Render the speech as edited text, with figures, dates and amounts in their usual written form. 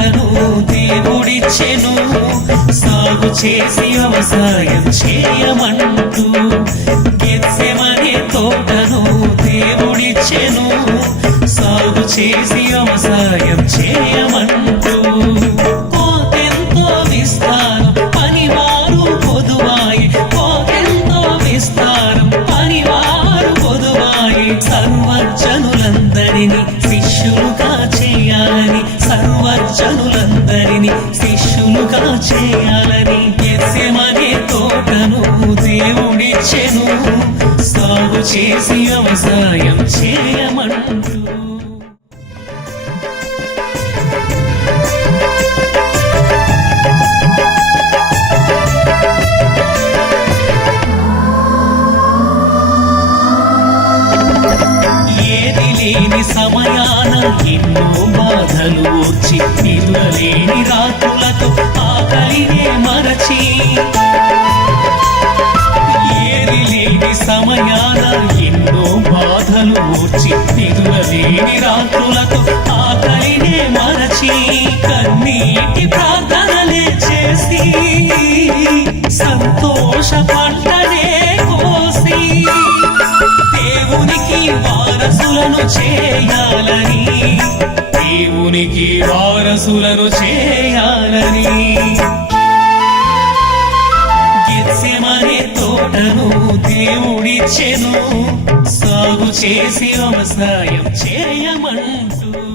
తోటను దేవుడిచ్చెను, సాగు చేసి వ్యవసాయం చేయమంటూ. గెత్సెమనే తోటను దేవుడిచ్చెను, సాగు చేసి వ్యవసాయం చేయమంటూ. కోతెంతో విస్తారం పనివారు పొదువాయి, కోతెంతో విస్తారం పనివారు పొదువాయి. సర్వజనులందరినీ శిష్యులుగా చేయాలని, సర్వజనులందరినీ శిష్యులుగా చేయాలని. గెత్సెమనే తోటను దేవుడిచ్చెను, సాగు చేసి వ్యవసాయం చేయమంటూ. లేని సమయాన ఎన్నో బాధలు వచ్చి, నిద్రలేని రాత్రులతో ఆకలినే మరచి. ఏది లేని సమయాన ఎన్నో బాధలు వచ్చి, నిద్రలేని రాత్రులతో ఆకలినే మరచి. కన్నీటి ప్రార్థనలే చేసి సంతోష పంటనే కోసి, దేవునికి వారసులను చేయాలని, దేవునికి వారసులను చేయాలని. గెత్సెమనే తోటను దేవుడిచ్చెను, సాగు చేసి వ్యవసాయం చేయమంటూ.